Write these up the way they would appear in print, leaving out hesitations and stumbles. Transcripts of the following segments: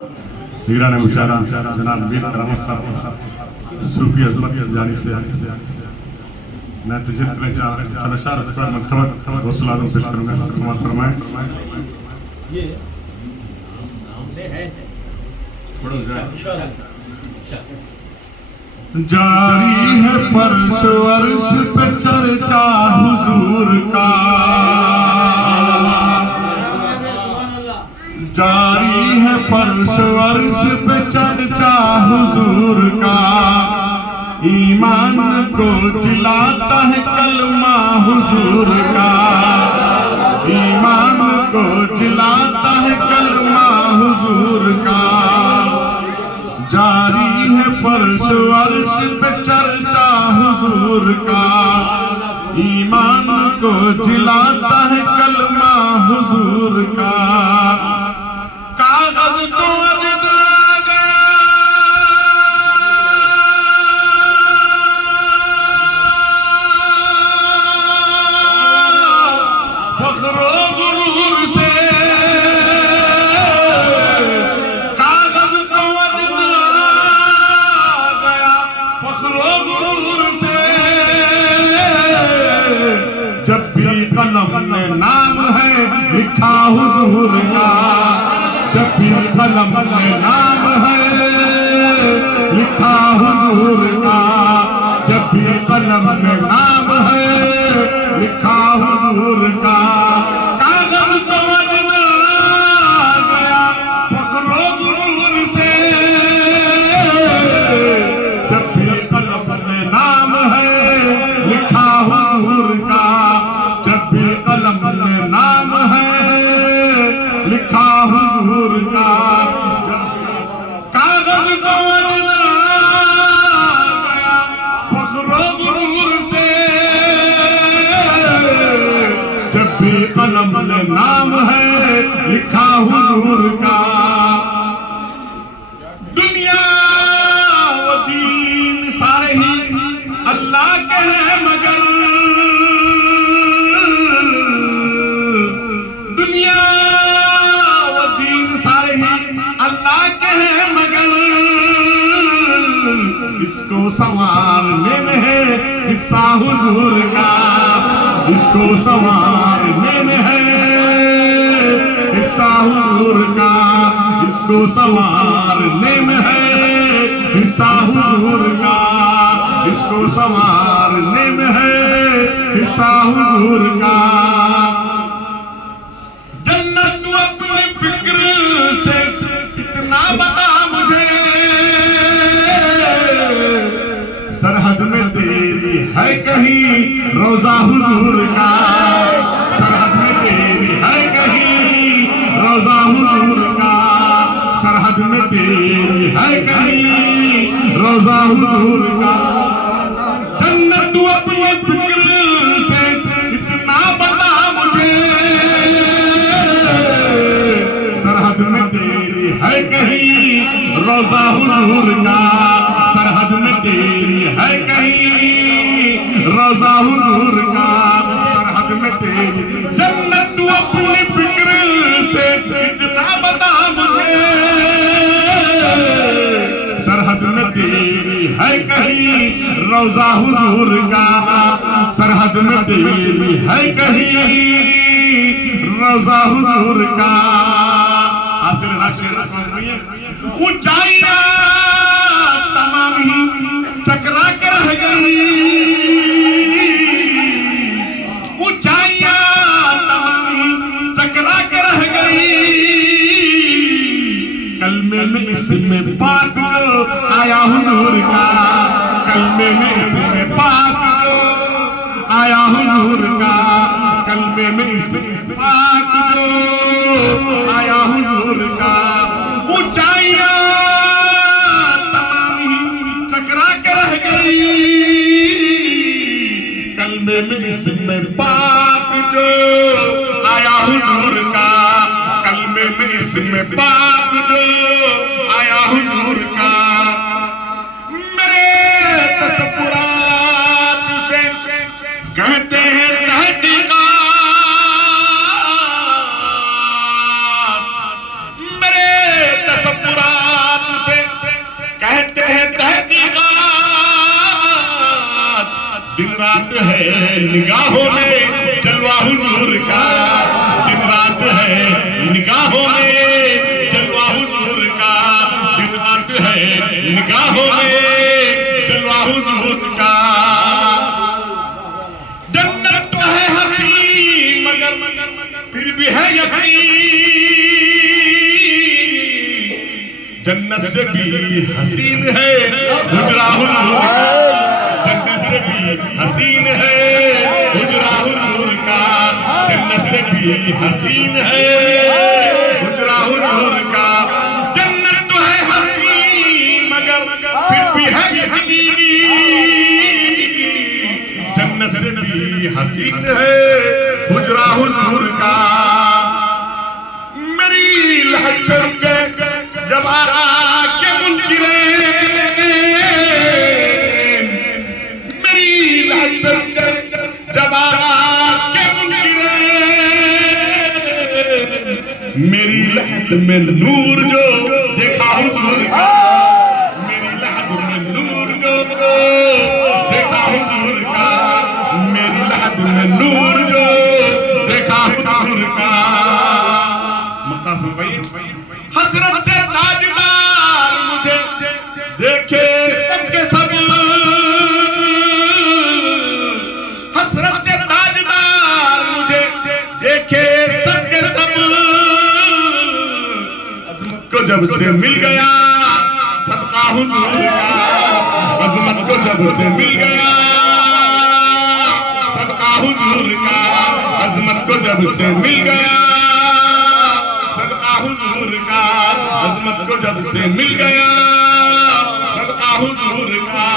हीरा ने मुशारा जनाब मीर रहमत साहब सूफी अजमत की जानिब से मैं तजर्बे में चलशार उस पर मनखबत गौसुल आजम पेश करूंगा। समाज फरमाएं। जारी है फर्श वर्श पे चर्चा हुजूर का, जारी है फर्श वर्श पे चर्चा हुजूर का। ईमान को जिलाता है कलमा हुजूर का, ईमान को जिलाता है कलमा हुजूर का। जारी है फर्श वर्श पे चर्चा हुजूर का। ईमान को जिलाता है कलमा हुजूर का। कागज तो अजद आ गया, फख्रो गुरूर से। कागज तो अजद आ गया, फख्रो गुरूर से। जब भी कलम में नाम है लिखा हुजूर का, जब भी कलम में नाम है लिखा हुजूर का। जब भी कलम में नाम है लिखा हुजूर का। कागज तो वजन आ गया फख्रो गुरूर से। जब भी कलम में नाम है लिखा हुजूर का। जब भी कलम में नाम है लिखा हुजूर का। कागज को वजन आ गया फख्रो गुरूर से। जब भी कलम में नाम है लिखा हुजूर का। दुनिया व दीन सारे ही अल्लाह के हैं मगर, दुनिया अल्लाह के हैं मगर, इसको संवारने में है हिस्सा हुजूर का। इसको संवारने में है हिस्सा हुजूर का। इसको संवारने में है हिस्सा हुजूर का। इसको संवारने में है हिस्सा हुजूर का। जन्नत तू अपनी फिक्र से इतना बता मुझे, सरहद में तेरी है कहीं रोजा हुजूर का। सरहद में तेरी है कहीं रोजा हुजूर का। सरहद में तेरी है कहीं रोजा हुजूर का। जन्नत तू अपनी फिक्र से इतना बता मुझे, सरहद में तेरी है कहीं रोजा हुजूर का। सरहद में तेरी है कहीं रोजा हुजूर का। सरहद में तेरी जन्नत तू अपनी फिक्र से इतना बता मुझे, सरहद में तेरी है कहीं रोजा हुजूर का। सरहद में तेरी है कहीं रोजा हुजूर का। ऊंचाइयां तमाम ही टकरा के रह गई, ऊंचाइयां तमाम ही टकरा के रह गई। कलमे में इसमें पाक जो आया हुजूर का। कलमे में इसमें पाक जो आया हुजूर का। कलमे में इसमें पाक जो आया हुजूर का। ऊंचाइयां तमाम ही टकरा के रह गई। कलमे में इसमें पाक जो आया हुजूर का। कलमे में इसमें पाक जो आया हुजूर का। मेरे तसव्वुरात से कहते हैं तहकीकात, मेरे तसव्वुरात है निगाहों में जलवा हुजूर का, दिन रात है निगाहों में जलवा हुजूर का, दिन रात है निगाहों में जलवा हुजूर का। जन्नत तो है हसी मगर फिर भी है यकीन, जन्नत से भी हसीन है हुजरा हुजूर का, जन्नत से भी हसीन है हुजरा हुजूर का, जन्नत से भी हसीन है हुजरा हुजूर का। जन्नत तो है हसी मगर फिर भी है यकीन, जन्नत से भी हसीन है हुजरा हुजूर का। मेरी लहज पे रुक गए जब आके मुनकिरीन, मेरी लहज पे रुक गए जब आके मुनकिरीन, मेरी लहज में नूर जो देखा हुजूर का, मेरी लहज में नूर जो देखा हुजूर का, मेरी लहज में नूर जो देखा हुजूर का। मुख्तासर भाई हसरत से ताजदार मुझे देखे सबके सब, हसरत से ताजदार मुझे देखे सबके सब, अजमत को जब से मिल गया सदका हुजूर का, अजमत को जब से मिल गया सदका हुजूर का, अजमत को जब से मिल गया सदका हुजूर का, अजमत को जब से मिल गया सदका हुजूर का।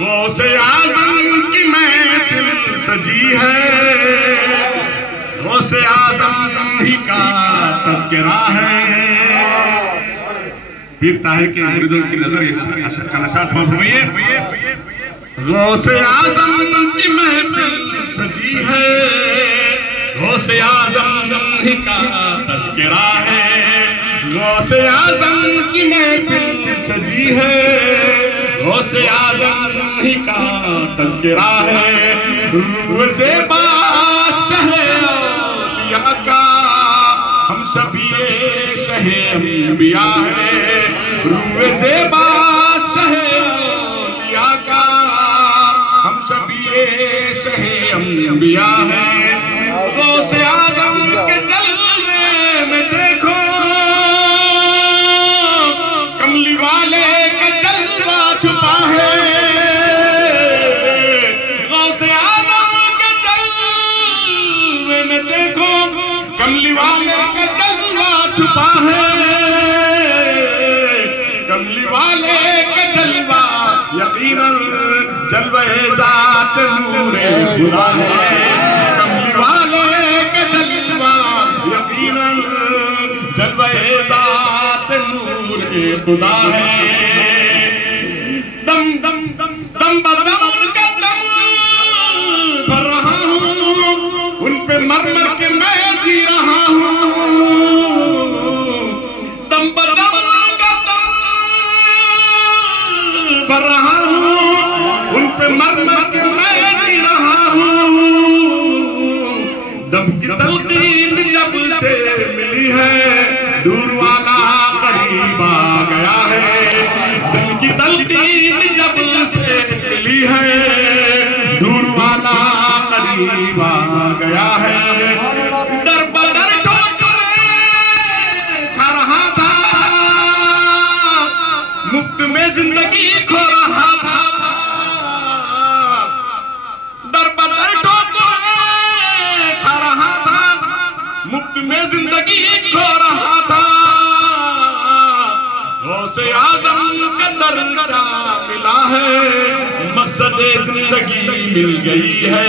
गौसे आज़म की महफिल सजी है, गौसे आज़म ही का तज़किरा है। पीर ताहिर के मुरीदों की नजर का नशात फरमाइए। गौसे आज़म की महफिल सजी है, गौसे आज़म ही का तज़किरा है, गौसे आज़म की महफिल सजी है, गौसे आज़म ही का तज़किरा है। रूज़े बादशाह औलिया का हम शफीए शहे अंबिया है, रूज़े बादशाह औलिया का हम शफीए शहे अंबिया है। गौसे आज़म के जलवे में देखो कमली वाले का जलवा छुपा है, गौसे आज़म के जलवे में देखो कमली वाले का जलवा छुपा है, कमली वाले का जलवा यकीनन जलवे ज़ात नूरे खुदा है, कमली वाले का जलवा यकीनन जलवे ज़ात नूरे खुदा है। दम दम दम दम बदम का दम भर रहा हूँ, उन पे मर मर के मैं जी रहा हूँ, दम बदम का दम भर रहा हूँ, उन पे मर मर के मैं जी रहा हूँ। दम की तलकीन जब से मिली है दूर वाला करीब आ गया है, दिल की तलकीन जब से मिली है दूर वाला करीब आ गया है। दर बदर ठोकरे खा रहा था, मुफ्त में जिंदगी खो रहा था, दर बदर ठोकरे खा रहा था, मुफ्त में जिंदगी खो रहा था। गौसे आज़म का दर्जा मिला है, मकसद जिंदगी मिल गई है,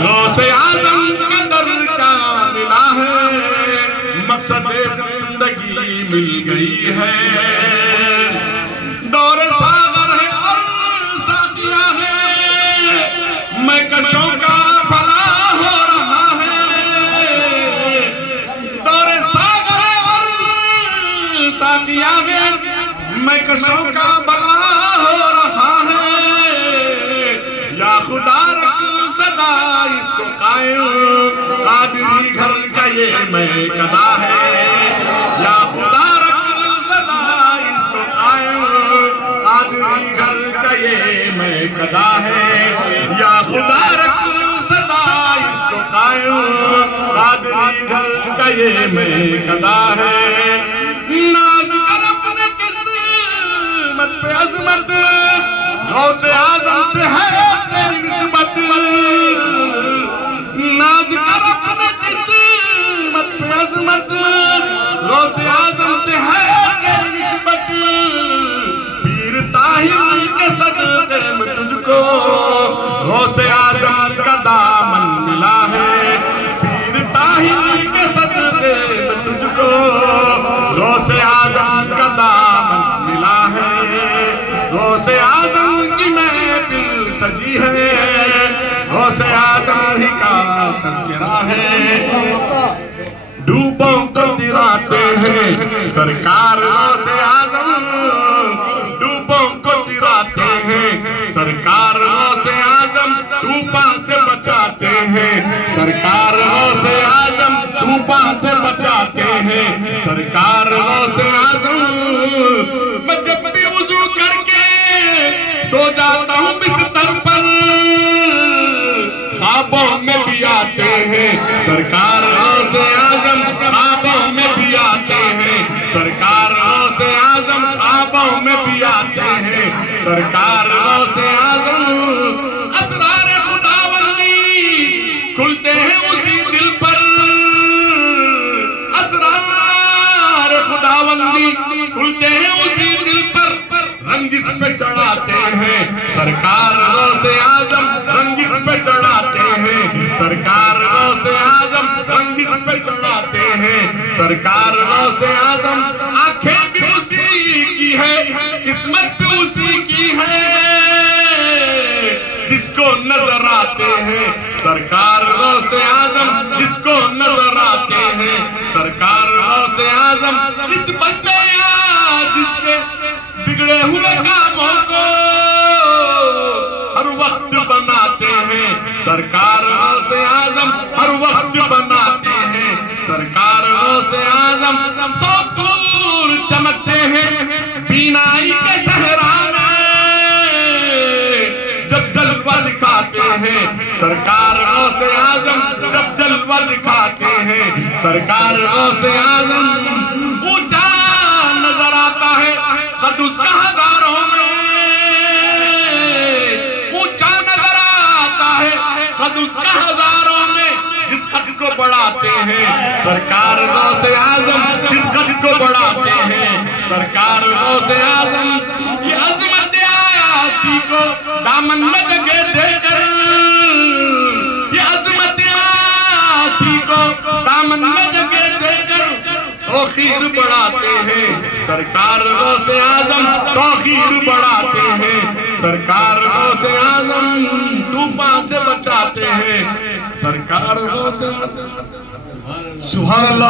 गौसे आज़म का दर्जा मिला है, मकसद जिंदगी मिल गई है। दौरे सागर है और साथिया है, मैं कशों का भला हो रहा है, दौरे सागर है और साथिया है, मैं कशों का भला हो रहा है। या खुदा ये मैं कदा है, या खुदा रख सदा इसको कायम, कादरी घर का ये मैं कदा है, या खुदा रख सदा इसको कायम, कादरी घर का ये मैं कदा है। नाज कर अपने किस्मत पे अजमत, गौसे आजम से है तेरी निस्बत, नाज कर अपने किस्मत पे अजमत, गौसे आजम से है तेरी निस्बत, पीर ताहिर के सदक़े में तुझको गौसे आजम का दामन मिला है, पीर ताहिर के सदक़े में तुझको गौसे आजम का दामन मिला है, गौसे आजम की महफिल सजी है, गौसे आजम ही का तज़किरा है। डूबों को तिराते हैं सरकार गौसे आजम, डूबों को तिराते हैं सरकार गौसे आजम, तूफान से बचाते हैं सरकार गौसे आजम, तूफान से बचाते हैं सरकार गौसे आजम। मैं जब भी वुज़ू करके सो जाता हूँ बिस्तर पर, ख्वाबों में भी आते हैं सरकार गौसे आजम, ख्वाबों में भी आते हैं सरकार गौसे आजम, ख्वाबों में भी आते हैं सरकार गौसे आजम। असरार खुदावंदी खुलते हैं उसी दिल पर, असरार खुदावंदी खुलते हैं उसी दिल पर, रंजिश पे चढ़ाते हैं सरकार गौसे आजम, रंजिश पे चढ़ाते हैं सरकार गौसे आजम, रंजिश पे चढ़ाते हैं सरकार गौसे आजम। आंखें भी उसी की है, किस्मत भी उसी की है, जिसको नजर आते हैं सरकार गौसे आजम, जिसको नजर आते हैं सरकार गौसे आजम। इस बंदे जिसके बिगड़े हुए कामों को हर वक्त बनाते हैं सरकार गौसे आजम, हर वक्त बनाते हैं सरकार गौसे आजम। सौ दूर चमकते हैं बीनाई के सहरा में, जब जलवा दिखाते हैं सरकार गौसे आजम, जब जलवा दिखाते हैं सरकार गौसे आजम। ऊंचा नजर आता है कद उसका हजारों में, ऊंचा नजर आता है कद उसका हजारों में, जिस कद को बढ़ाते हैं सरकार गौसे आजम, जिस कद को बढ़ाते हैं सरकार गौसे आजम। ये अज़मत आयासी को दामन में जगह देकर, ये अज़मत आयासी को दामन में जगह देकर तौखीर बढ़ाते हैं सरकार गौसे आजम, तौखीर बढ़ाते हैं सरकार गौसे आजम, तूफान से बचाते हैं सरकार गौसे आजम। सुभान अल्लाह।